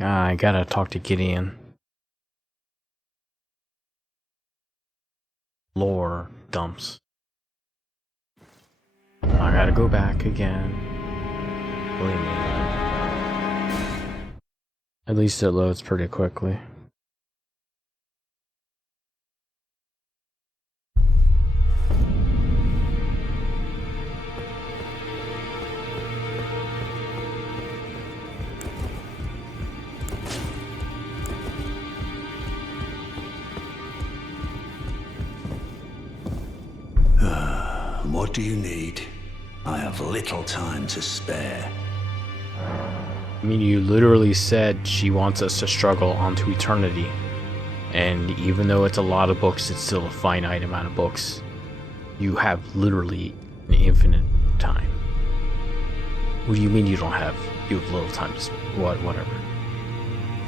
I gotta talk to Gideon. Lore dumps. I gotta go back again. Believe me. At least it loads pretty quickly. What do you need? I have little time to spare. I mean, you literally said she wants us to struggle onto eternity. And even though it's a lot of books, it's still a finite amount of books. You have literally an infinite time. What do you mean you don't have? You have little time to whatever.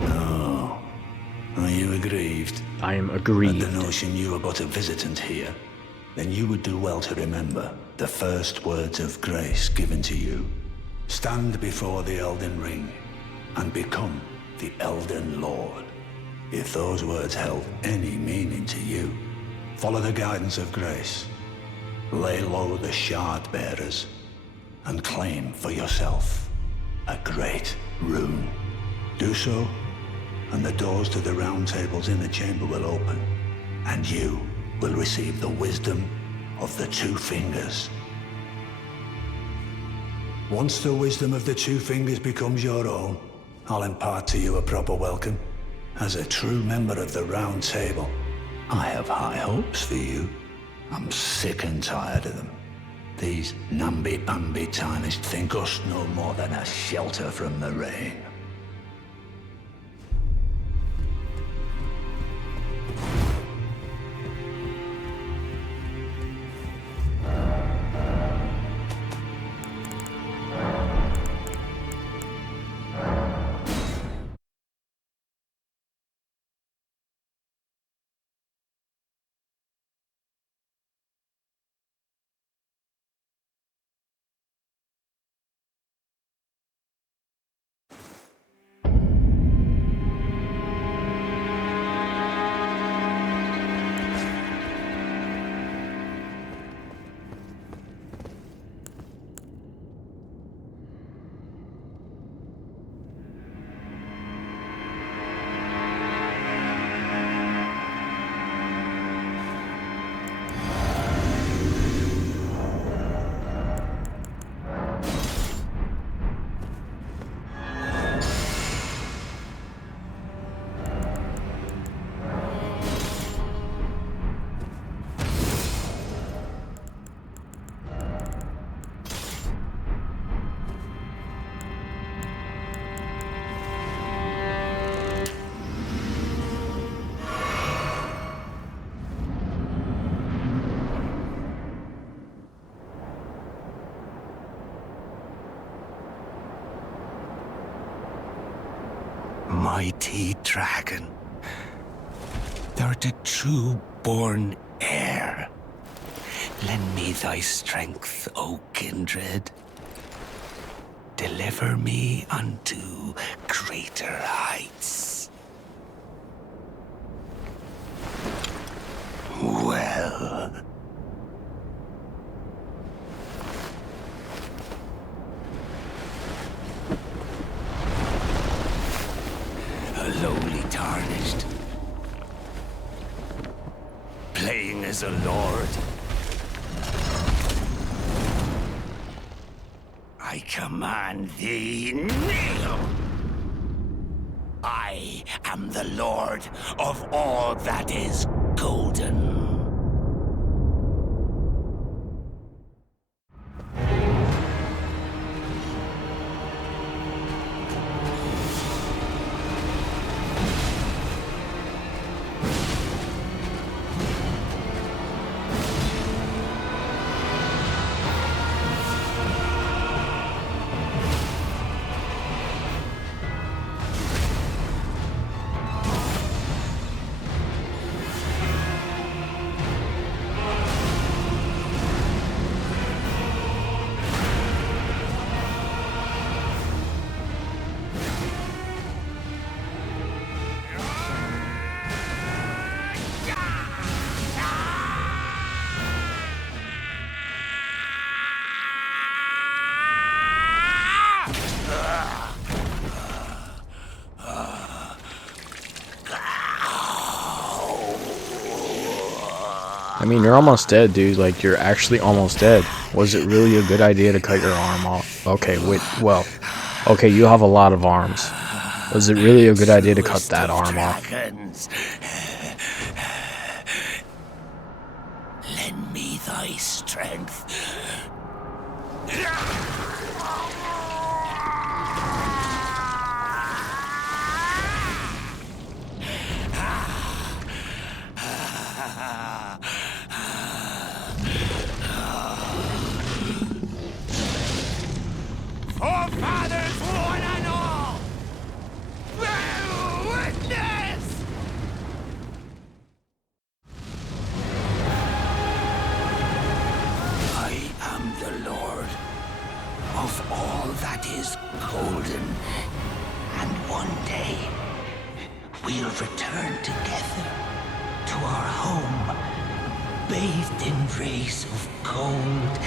Oh, are you aggrieved? I am At aggrieved. the notion you are but a visitant here, then you would do well to remember the first words of grace given to you. Stand before the Elden Ring and become the Elden Lord. If those words held any meaning to you, follow the guidance of grace. Lay low the shard bearers and claim for yourself a great rune. Do so, and the doors to the round tables in the chamber will open, and you will receive the wisdom of the Two Fingers. Once the wisdom of the Two Fingers becomes your own, I'll impart to you a proper welcome. As a true member of the Round Table, I have high hopes for you. I'm sick and tired of them. These namby-pamby tarnished think us no more than a shelter from the rain. Mighty dragon, thou'rt a true born heir. Lend me thy strength, O kindred. Deliver me unto greater heights. Well, lowly tarnished, playing as a lord. I command thee, kneel! I am the lord of all that is golden. I mean, you're almost dead, dude. Like, you're actually almost dead. Was it really a good idea to cut your arm off? Okay, wait, well, okay, you have a lot of arms. Was it really a good idea to cut Truest that of arm off? dragons. Lend me thy strength. Forefathers, one and all! Bear witness! I am the Lord of all that is golden. And one day, we'll return together to our home, bathed in rays of gold.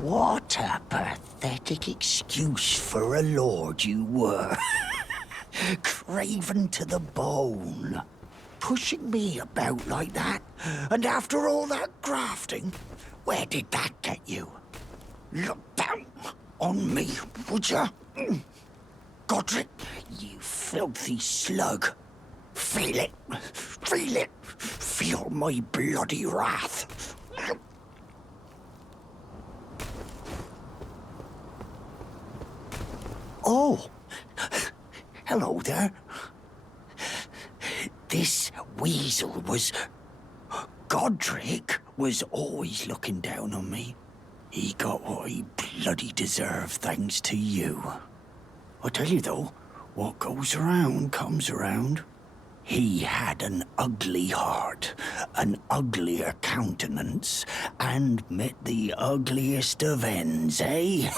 What a pathetic excuse for a lord you were. Craven to the bone. Pushing me about like that. And after all that grafting, where did that get you? Look down on me, would ya? Godric, you filthy slug. Feel it. Feel it. Feel my bloody wrath. Oh, hello there. This weasel was... Godric was always looking down on me. He got what he bloody deserved thanks to you. I tell you though, what goes around comes around. He had an ugly heart, an uglier countenance, and met the ugliest of ends, eh?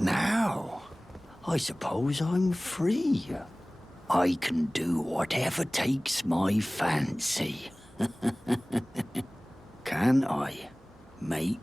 Now, I suppose I'm free. I can do whatever takes my fancy. Can I, mate?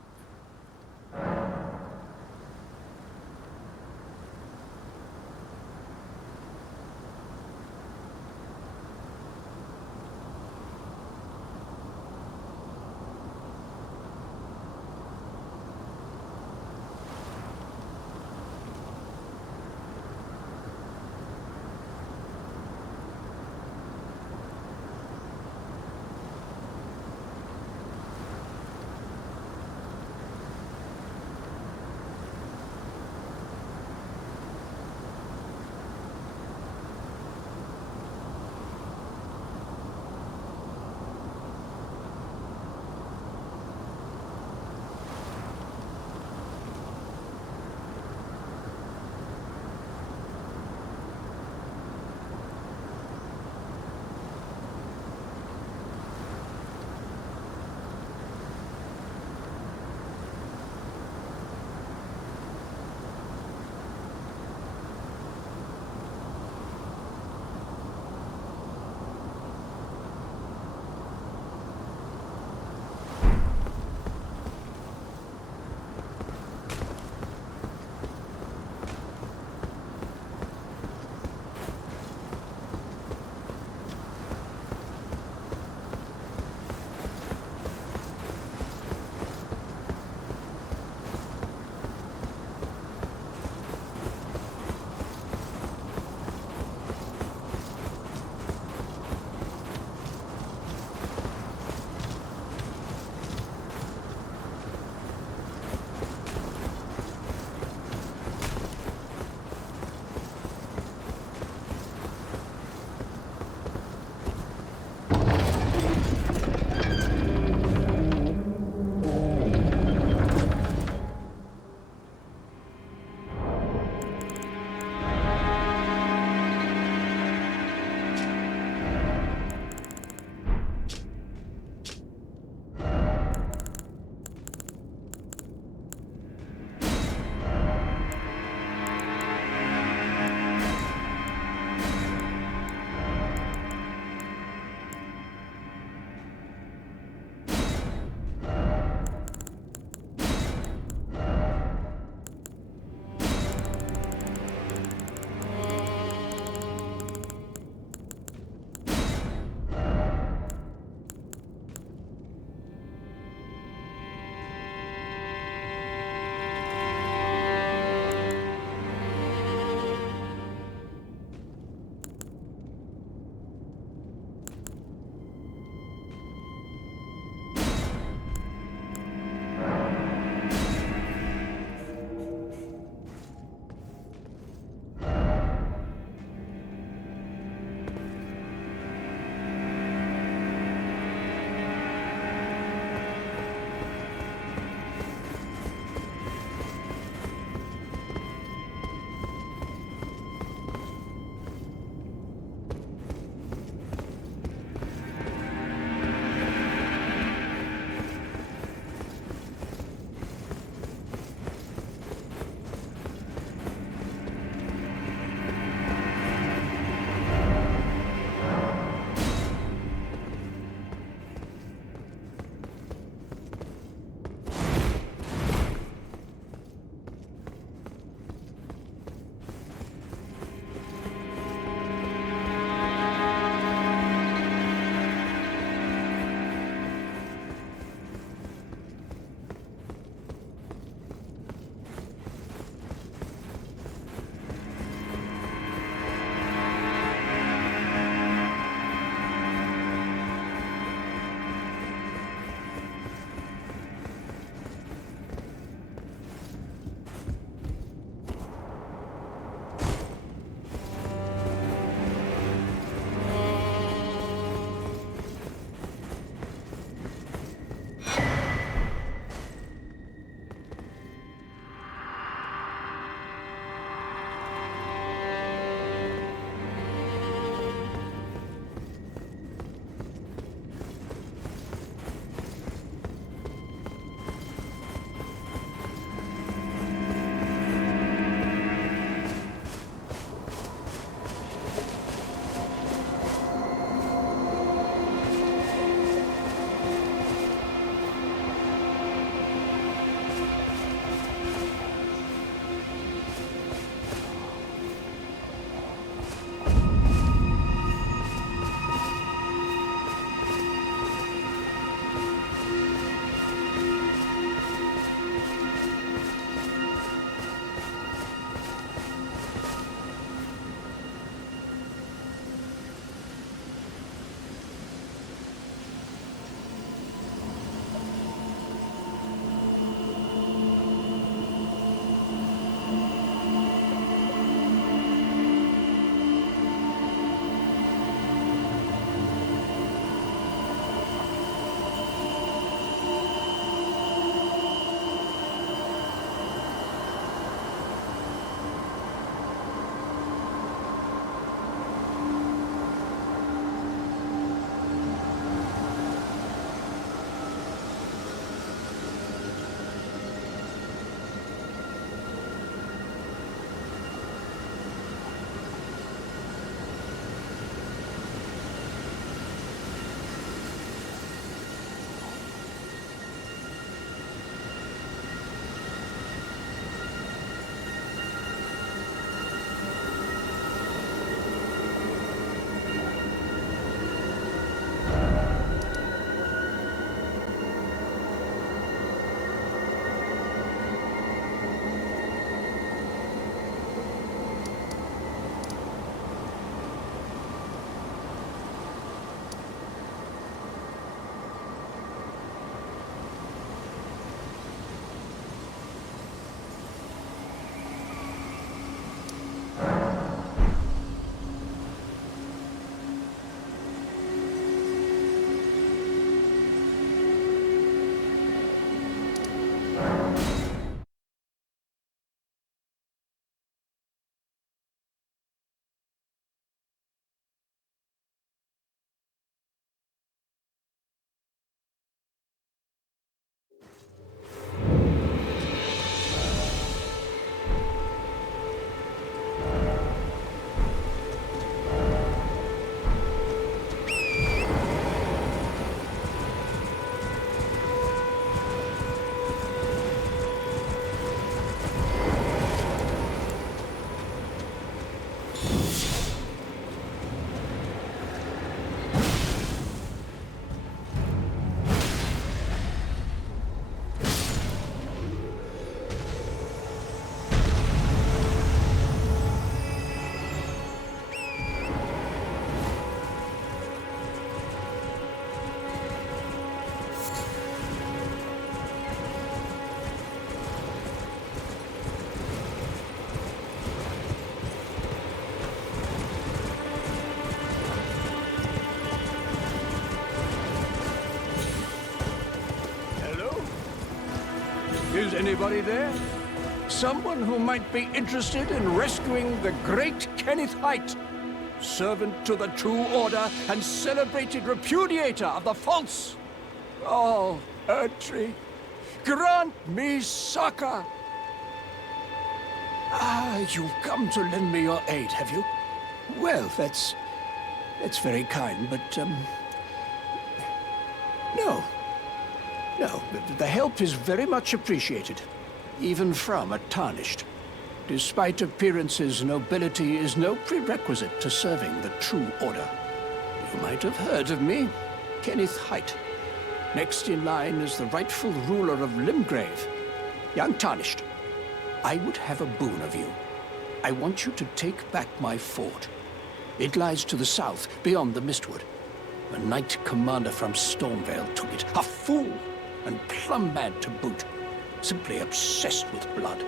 Is anybody there? Someone who might be interested in rescuing the great Kenneth Height, servant to the True Order and celebrated repudiator of the false. Oh, Erdtree, grant me succor. Ah, you've come to lend me your aid, have you? Well, that's very kind, but, no. No, the help is very much appreciated, even from a Tarnished. Despite appearances, nobility is no prerequisite to serving the True Order. You might have heard of me, Kenneth Height. Next in line is the rightful ruler of Limgrave, young Tarnished. I would have a boon of you. I want you to take back my fort. It lies to the south, beyond the Mistwood. A knight commander from Stormvale took it. A fool! And plumb mad to boot. Simply obsessed with blood.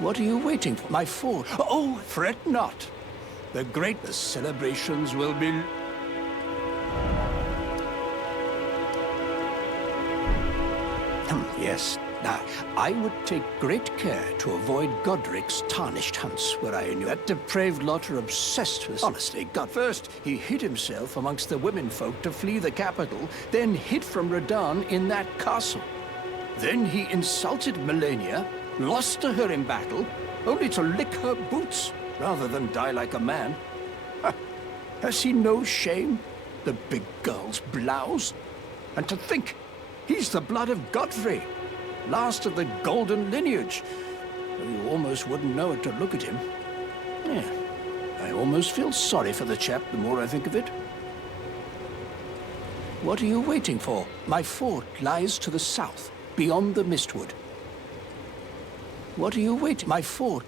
What are you waiting for? My fort? Oh, fret not. The celebrations will be... Yes. Now, I would take great care to avoid Godric's Tarnished hunts where I knew that depraved lot are obsessed with... Honestly, God, first he hid himself amongst the womenfolk to flee the capital, then hid from Radahn in that castle. Then he insulted Melania, lost to her in battle, only to lick her boots rather than die like a man. Has he no shame? The big girl's blouse? And to think, he's the blood of Godfrey. Last of the golden lineage. You almost wouldn't know it to look at him. Yeah, I almost feel sorry for the chap the more I think of it. What are you waiting for? My fort lies to the south, beyond the Mistwood. What are you waiting? My fort...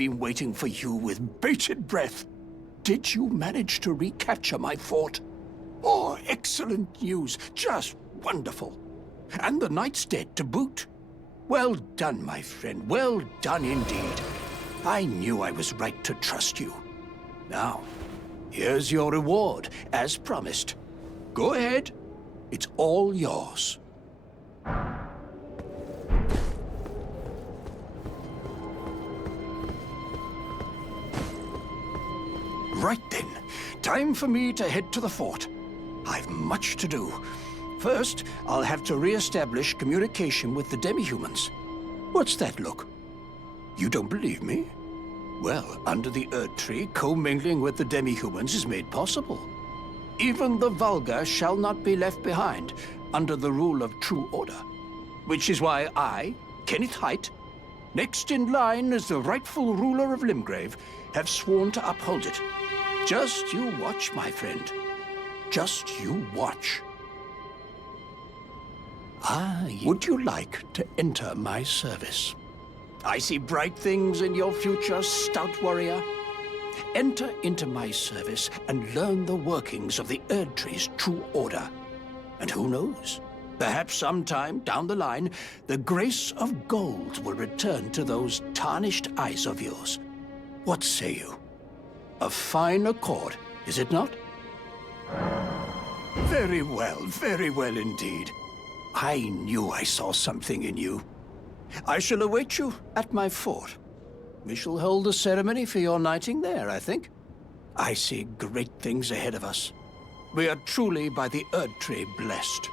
been waiting for you with bated breath. Did you manage to recapture my fort? Oh, excellent news. Just wonderful. And the knight's dead to boot. Well done, my friend. Well done indeed. I knew I was right to trust you. Now, here's your reward, as promised. Go ahead. It's all yours. Right then. Time for me to head to the fort. I've much to do. First, I'll have to re-establish communication with the demi-humans. What's that look? You don't believe me? Well, under the Erd Tree, commingling with the demi-humans is made possible. Even the vulgar shall not be left behind, under the rule of true order. Which is why I, Kenneth Haight, next in line as the rightful ruler of Limgrave, have sworn to uphold it. Just you watch, my friend. Just you watch. Would you like to enter my service? I see bright things in your future, stout warrior. Enter into my service and learn the workings of the Erd Tree's true order. And who knows? Perhaps sometime down the line, the grace of gold will return to those tarnished eyes of yours. What say you? A fine accord, is it not? Very well indeed. I knew I saw something in you. I shall await you at my fort. We shall hold a ceremony for your knighting there, I think. I see great things ahead of us. We are truly by the Erd Tree blessed.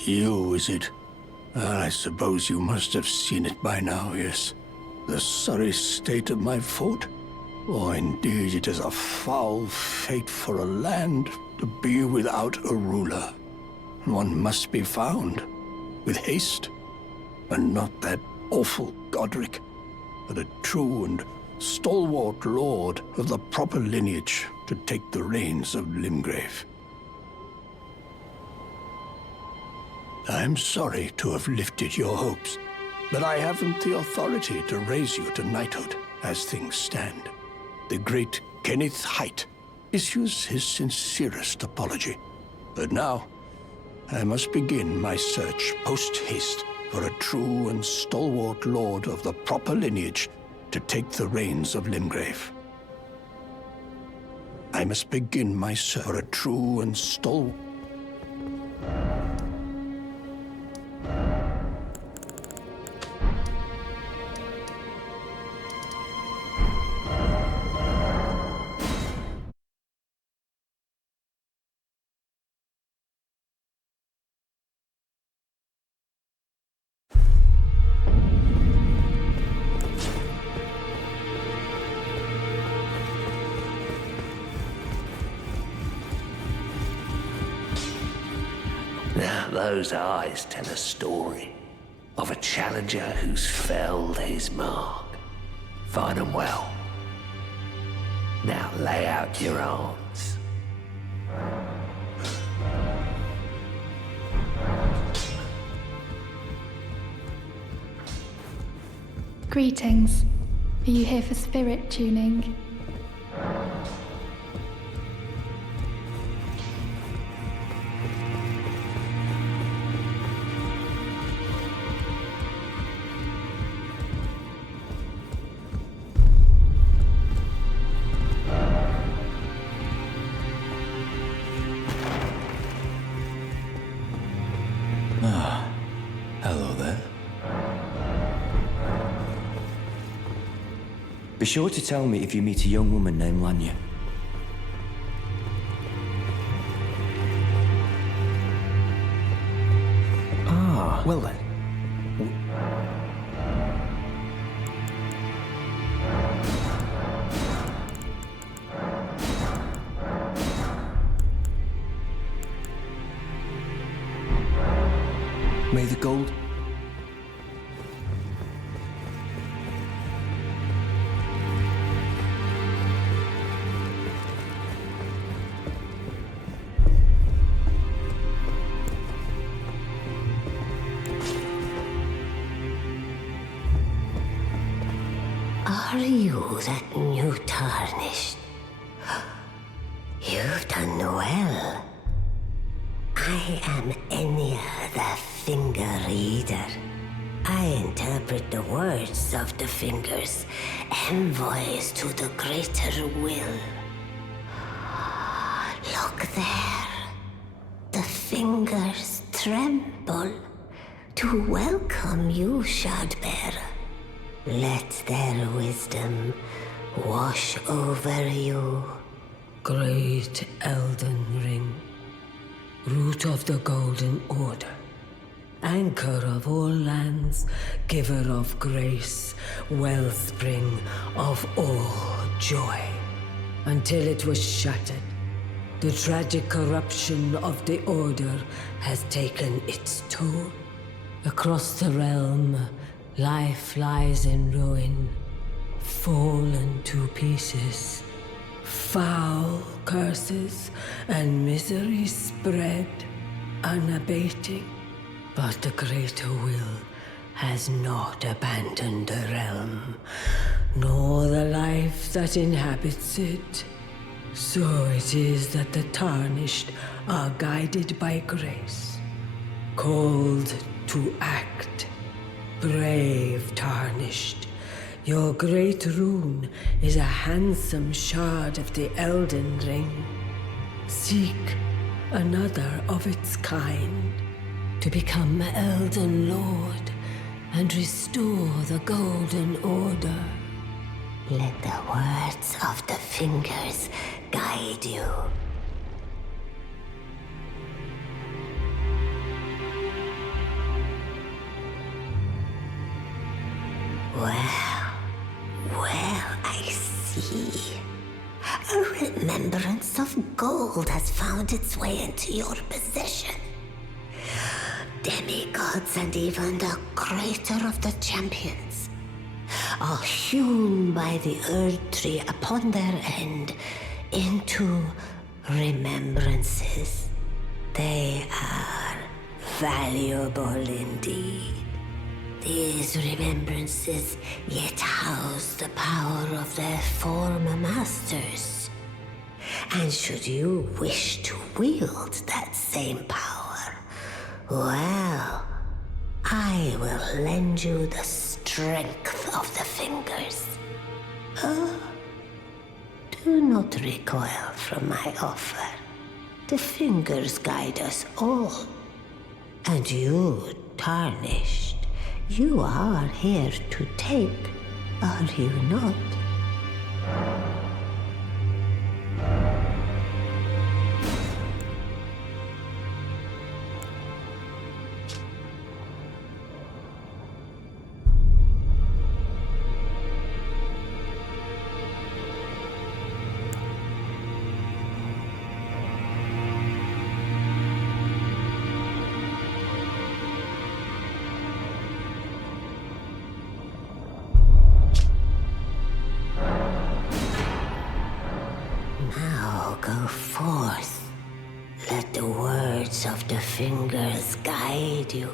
You, is it? I suppose you must have seen it by now, yes. The sorry state of my fort? Oh, indeed, it is a foul fate for a land to be without a ruler. One must be found, with haste, and not that awful Godric, but a true and stalwart lord of the proper lineage to take the reins of Limgrave. I'm sorry to have lifted your hopes, but I haven't the authority to raise you to knighthood as things stand. The great Kenneth Haight issues his sincerest apology. But now, I must begin my search post-haste for a true and stalwart lord of the proper lineage to take the reins of Limgrave. I must begin my search for a true and stalwart... Now, those eyes tell a story of a challenger who's felled his mark. Find 'em well. Now lay out your arms. Greetings. Are you here for spirit tuning? Hello there. Be sure to tell me if you meet a young woman named Lanya. Ah, well then. May the gold... Are you that new tarnished? You've done well. I am Enya the Finger Reader. I interpret the words of the fingers, envoys to the greater will. Look there. The fingers tremble to welcome you, Shardbearer. Let their wisdom wash over you. Great Elden Ring, root of the Golden Order, anchor of all lands, giver of grace, wellspring of all joy. Until it was shattered, the tragic corruption of the Order has taken its toll. Across the realm, life lies in ruin, fallen to pieces. Foul curses and misery spread, unabating. But the greater will has not abandoned the realm, nor the life that inhabits it. So it is that the tarnished are guided by grace, called to act. Brave tarnished, your great rune is a handsome shard of the Elden Ring. Seek another of its kind to become Elden Lord and restore the Golden Order. Let the words of the fingers guide you. Well, I see. A remembrance of gold has found its way into your possession. Demigods and even the greater of the champions are hewn by the Earth Tree upon their end into remembrances. They are valuable indeed. These remembrances yet house the power of their former masters. And should you wish to wield that same power, well, I will lend you the strength of the fingers. Do not recoil from my offer. The fingers guide us all. And you, tarnished, you are here to take, are you not? the words of the fingers guide you.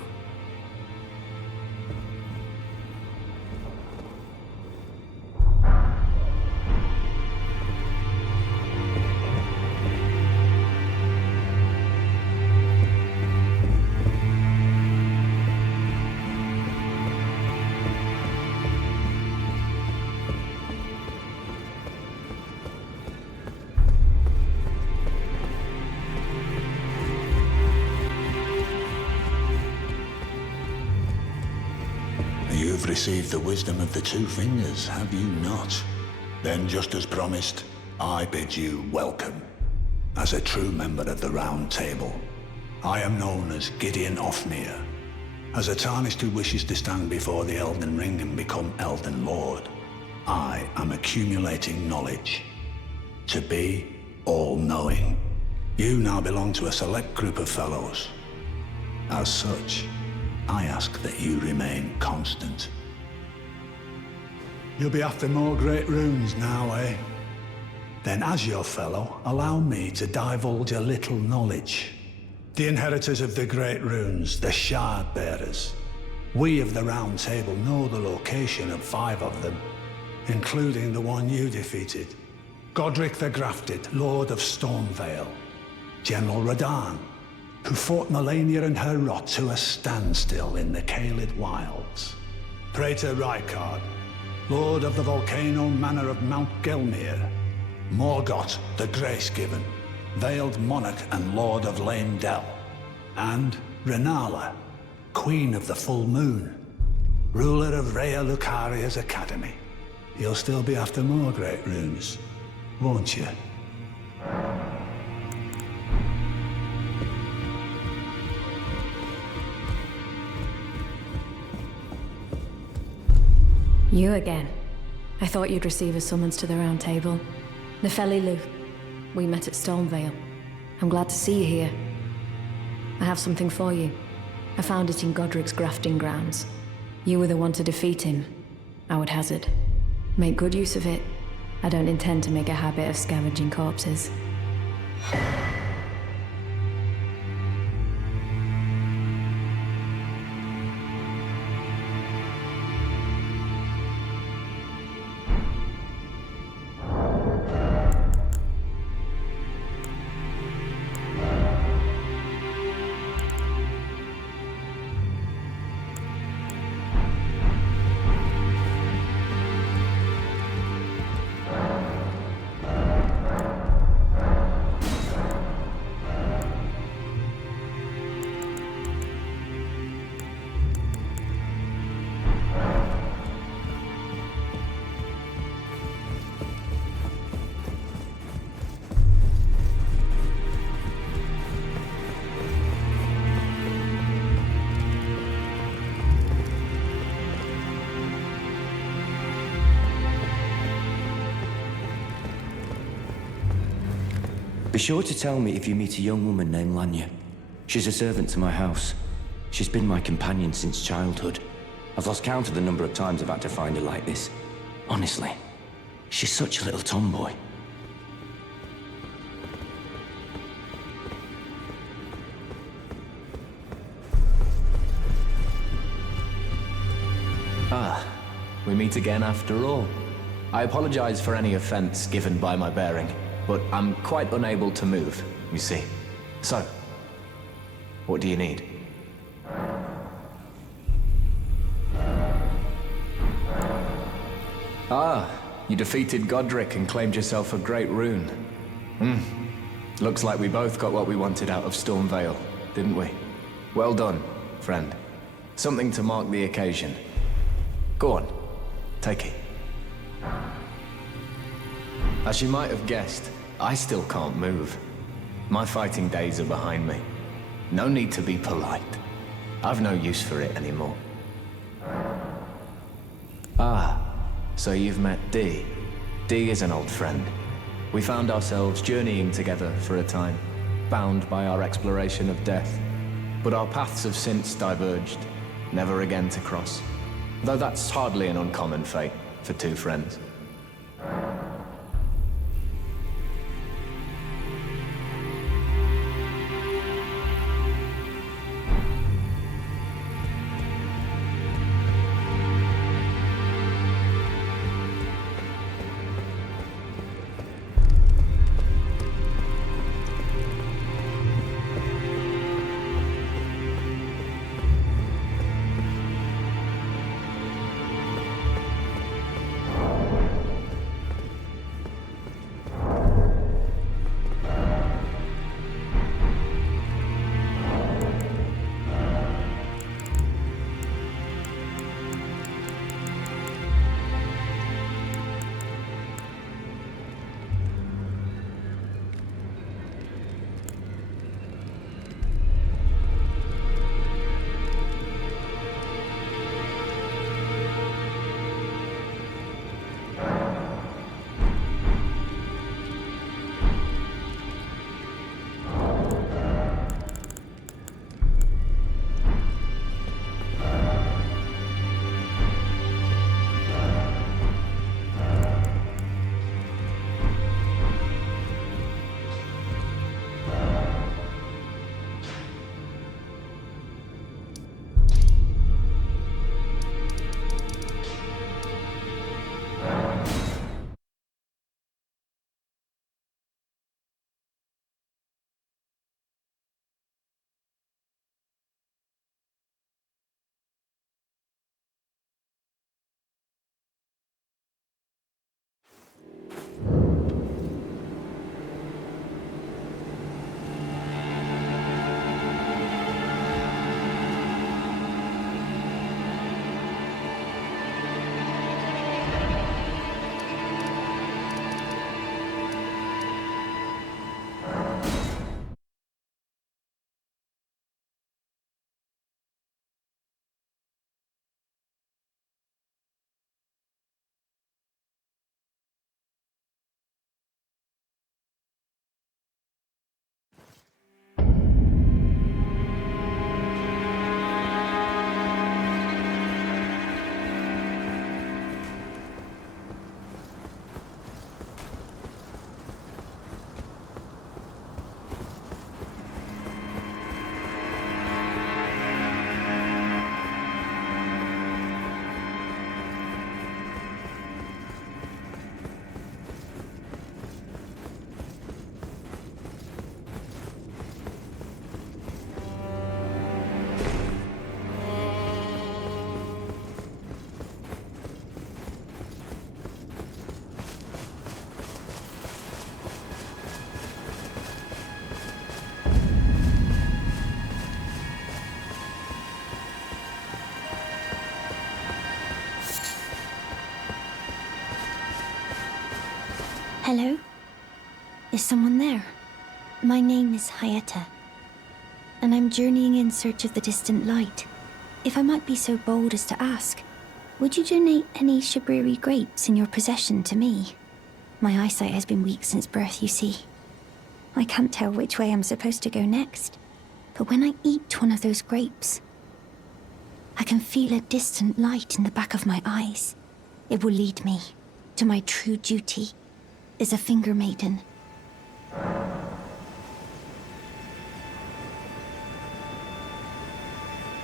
You've received the wisdom of the two fingers, have you not? Then, just as promised, I bid you welcome. As a true member of the Round Table, I am known as Gideon Ofnir. As a Tarnished who wishes to stand before the Elden Ring and become Elden Lord, I am accumulating knowledge. To be all-knowing. You now belong to a select group of fellows. As such, I ask that you remain constant. You'll be after more great runes now, eh? Then as your fellow, allow me to divulge a little knowledge. The inheritors of the great runes, the Shard Bearers. We of the Round Table know the location of 5 of them, including the one you defeated. Godric the Grafted, Lord of Stormvale. General Radahn, who fought Melania and her rot to a standstill in the Caelid Wilds. Praetor Rykard, Lord of the Volcano Manor of Mount Gelmir. Morgoth the Grace-Given, Veiled Monarch and Lord of Lane Dell. And Renala, Queen of the Full Moon, ruler of Rhea Lucaria's Academy. You'll still be after more great runes, won't you? You again. I thought you'd receive a summons to the Round Table. Nefeli Lu. We met at Stormvale. I'm glad to see you here. I have something for you. I found it in Godric's grafting grounds. You were the one to defeat him, I would hazard. Make good use of it. I don't intend to make a habit of scavenging corpses. Be sure to tell me if you meet a young woman named Lanya. She's a servant to my house. She's been my companion since childhood. I've lost count of the number of times I've had to find her like this. Honestly, she's such a little tomboy. Ah, we meet again after all. I apologize for any offense given by my bearing, but I'm quite unable to move, you see. So, what do you need? Ah, you defeated Godric and claimed yourself a great rune. Looks like we both got what we wanted out of Stormvale, didn't we? Well done, friend. Something to mark the occasion. Go on, take it. As you might have guessed, I still can't move. My fighting days are behind me. No need to be polite. I've no use for it anymore. Ah, so you've met Dee. Dee is an old friend. We found ourselves journeying together for a time, bound by our exploration of death. But our paths have since diverged, never again to cross. Though that's hardly an uncommon fate for two friends. Hello? Is someone there? My name is Hayata, and I'm journeying in search of the distant light. If I might be so bold as to ask, would you donate any Shabriri grapes in your possession to me? My eyesight has been weak since birth, you see. I can't tell which way I'm supposed to go next, but when I eat one of those grapes, I can feel a distant light in the back of my eyes. It will lead me to my true duty as a finger maiden.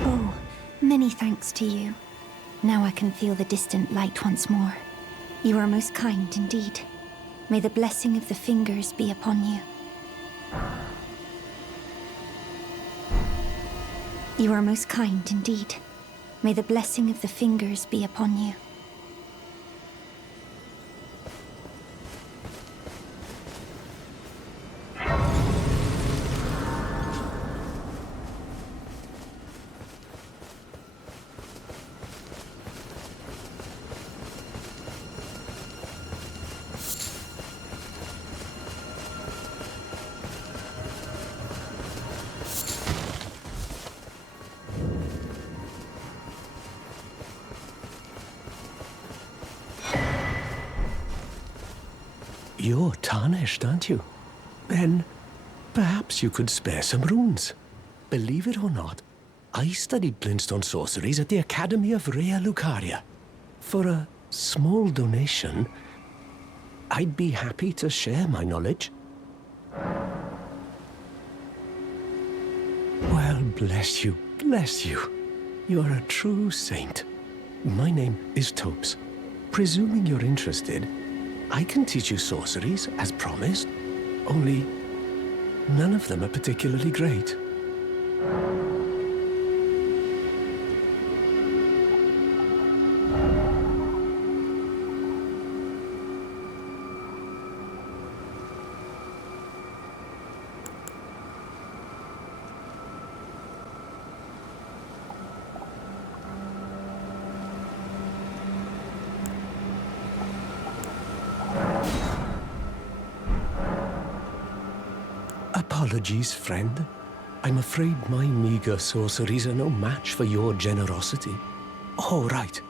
Oh, many thanks to you. Now I can feel the distant light once more. You are most kind indeed. May the blessing of the fingers be upon you. You are most kind indeed. May the blessing of the fingers be upon you. You're tarnished, aren't you? Then perhaps you could spare some runes. Believe it or not, I studied glintstone sorceries at the Academy of Rea Lucaria. For a small donation, I'd be happy to share my knowledge. Well, bless you, bless you. You're a true saint. My name is Topes. Presuming you're interested, I can teach you sorceries, as promised, only none of them are particularly great. Apologies, friend. I'm afraid my meager sorceries are no match for your generosity. Oh, right.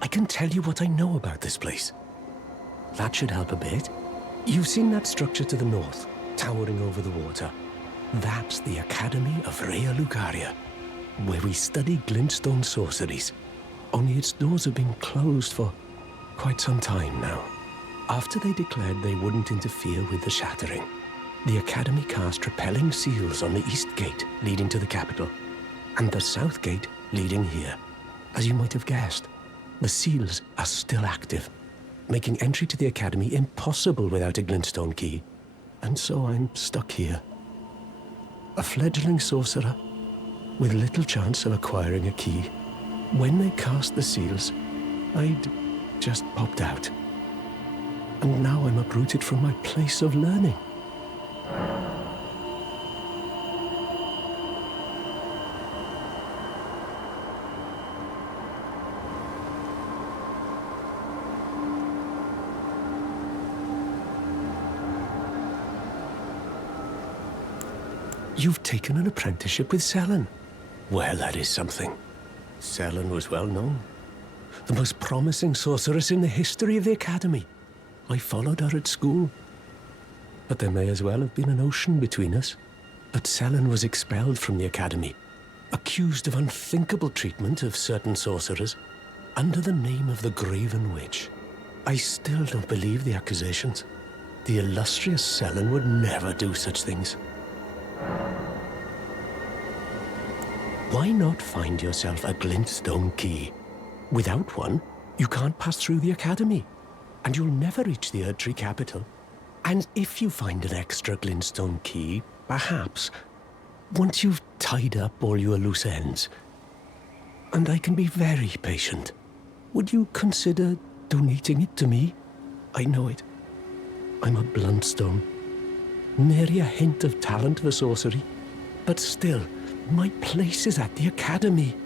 I can tell you what I know about this place. That should help a bit. You've seen that structure to the north, towering over the water. That's the Academy of Rea Lucaria, where we study glintstone sorceries. Only its doors have been closed for quite some time now. After they declared they wouldn't interfere with the shattering, the Academy cast repelling seals on the east gate leading to the capital, and the south gate leading here. As you might have guessed, the seals are still active, making entry to the Academy impossible without a glintstone key. And so I'm stuck here. A fledgling sorcerer with little chance of acquiring a key. When they cast the seals, I'd just popped out. And now I'm uprooted from my place of learning. You've taken an apprenticeship with Selen. Well, that is something. Selen was well known. The most promising sorceress in the history of the Academy. I followed her at school. But there may as well have been an ocean between us. But Selen was expelled from the Academy, accused of unthinkable treatment of certain sorcerers, under the name of the Graven Witch. I still don't believe the accusations. The illustrious Selen would never do such things. Why not find yourself a glintstone key? Without one, you can't pass through the Academy, and you'll never reach the Erdtree capital. And if you find an extra glintstone key, perhaps, once you've tied up all your loose ends, and I can be very patient, would you consider donating it to me? I know it. I'm a bluntstone. Nary a hint of talent for sorcery, but still, my place is at the Academy.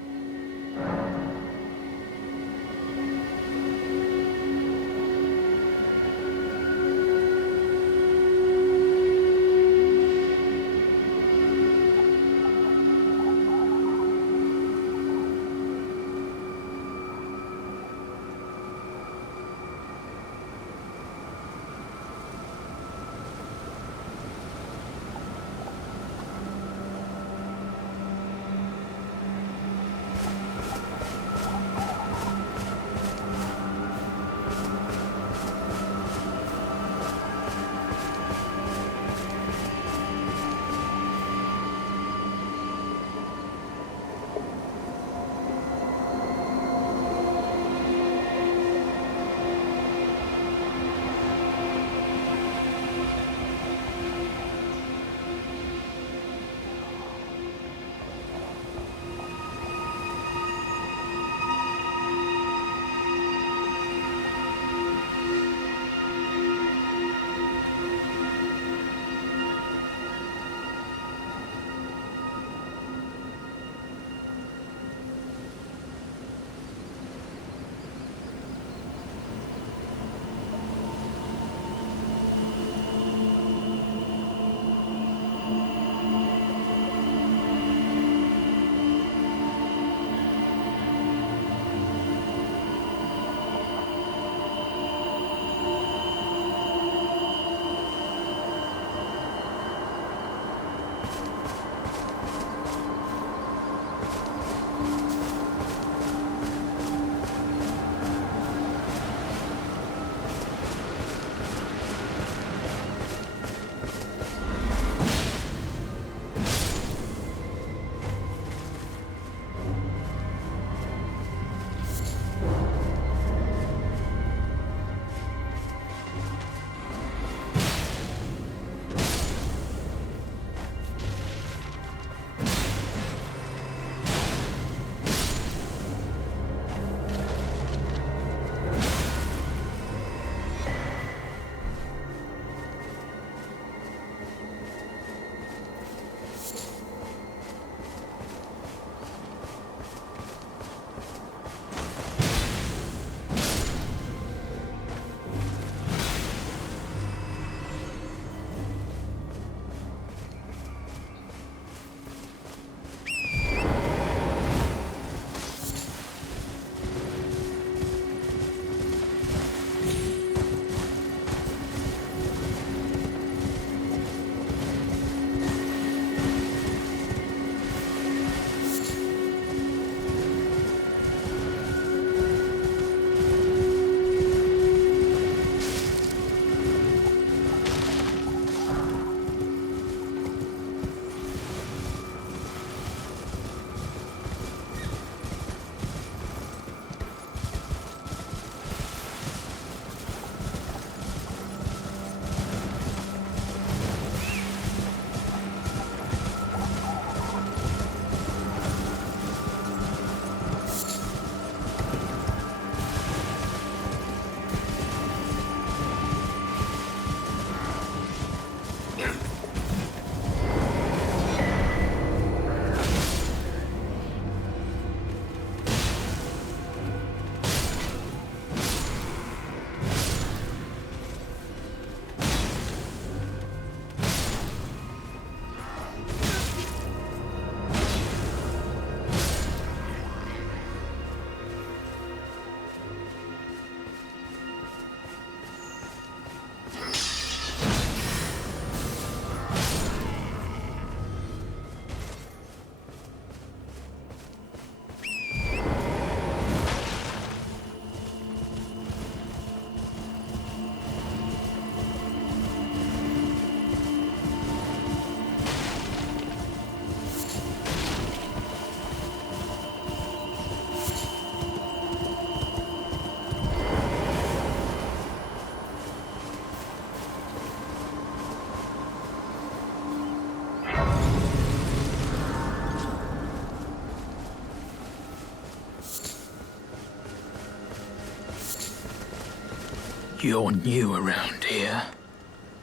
You're new around here.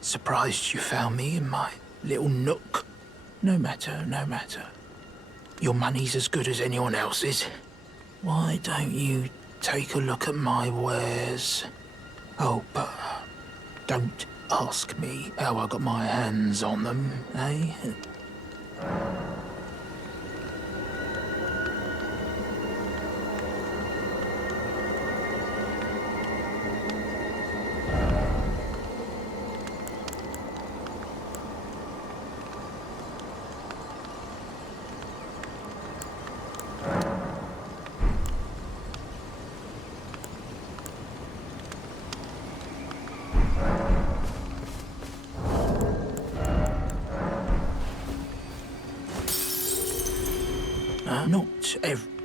Surprised you found me in my little nook. No matter, no matter. Your money's as good as anyone else's. Why don't you take a look at my wares? Oh, but don't ask me how I got my hands on them, eh? Not every...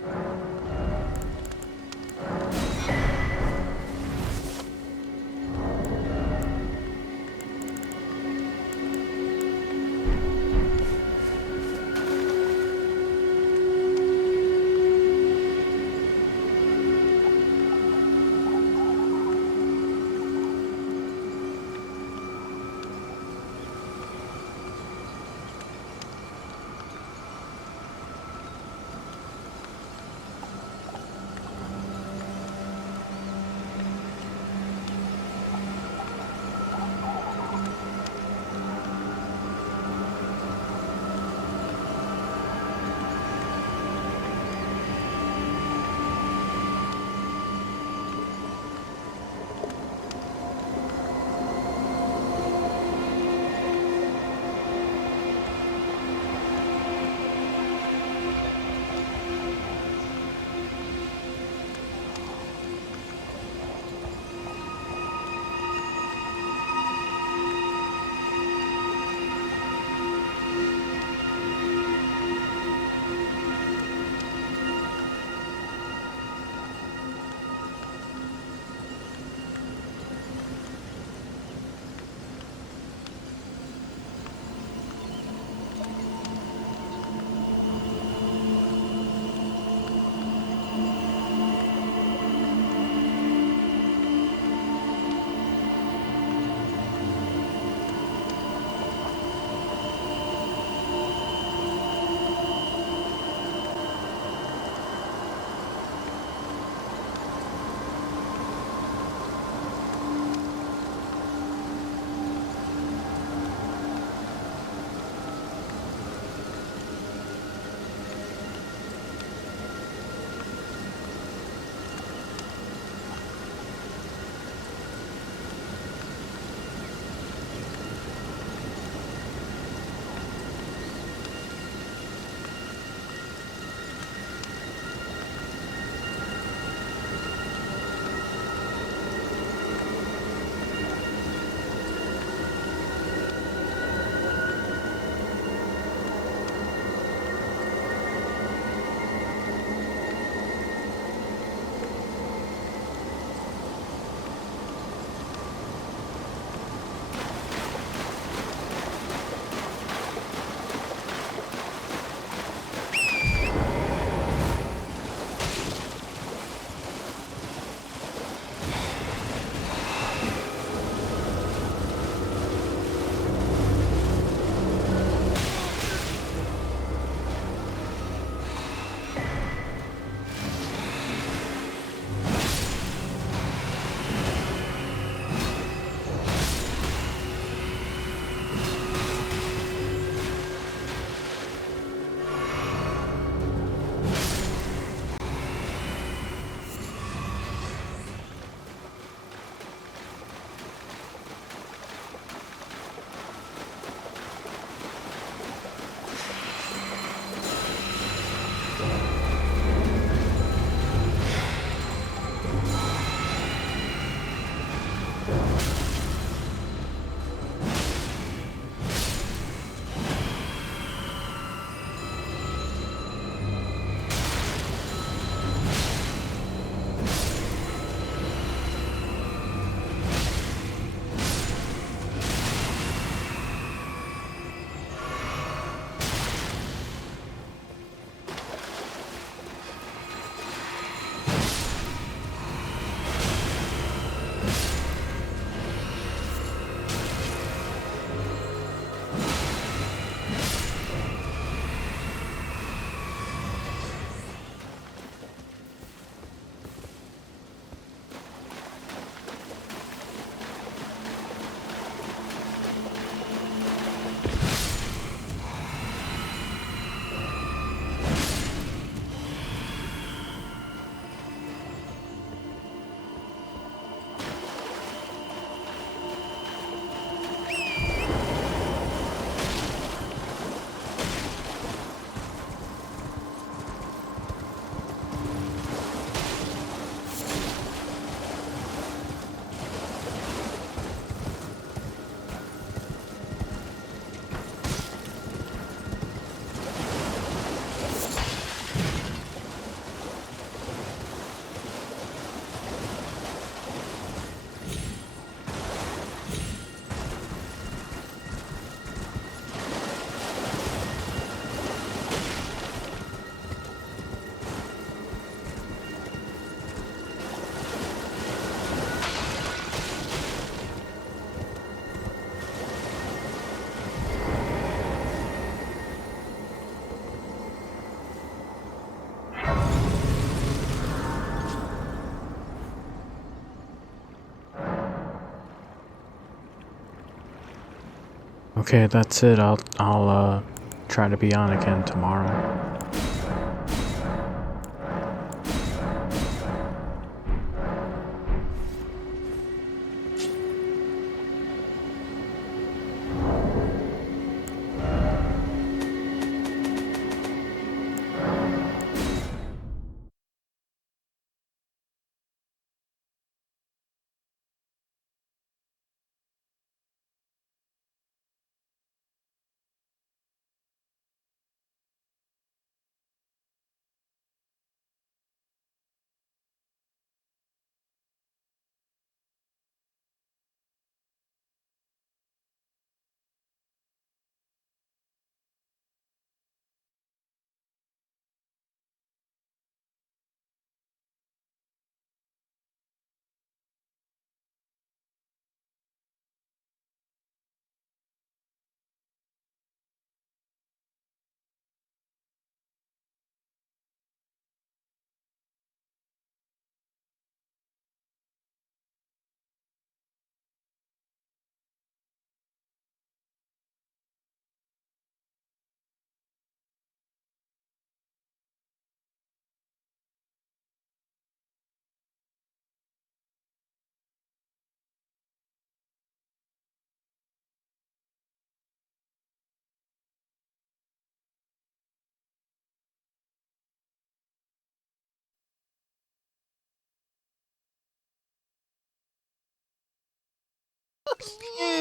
Okay, that's it. I'll try to be on again tomorrow.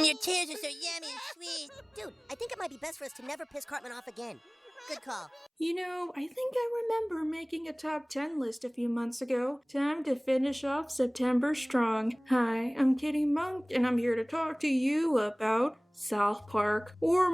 Your tears are so yummy and sweet. Dude, I think it might be best for us to never piss Cartman off again. Good call. You know, I think I remember making a top 10 list a few months ago. Time to finish off September strong. Hi, I'm Kitty Monk, and I'm here to talk to you about South Park, or